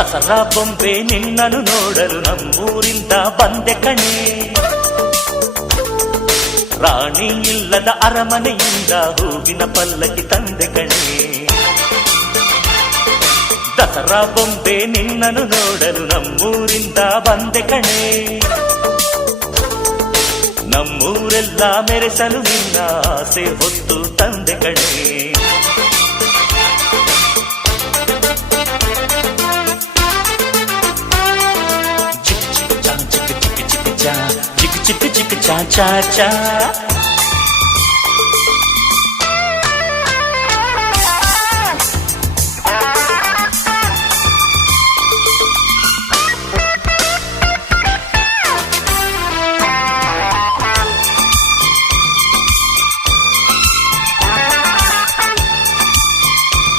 ದಸರಾ ಬೊಂಬೆ ನಿನ್ನನ್ನು ನೋಡಲು ನಮ್ಮೂರಿಂದ ಬಂದೆ ಕಣೆ. ರಾಣಿ ಇಲ್ಲದ ಅರಮನೆಯಿಂದ ಹೂವಿನ ಪಲ್ಲಕ್ಕಿ ತಂದೆ ಕಣೆ. ದಸರಾ ಬೊಂಬೆ ನಿನ್ನನ್ನು ನೋಡಲು ನಮ್ಮೂರಿಂದ ಬಂದೆ ಕಣೆ. ನಮ್ಮೂರೆಲ್ಲ ಮೆರೆಸಲು ನಿನ್ನ ಆಸೆ ಹೊತ್ತು ತಂದೆ ಕಣೆ. ಚಿಕ್ ಚಿಕ್ ಚಾ ಚಾ ಚಾ ಚಾ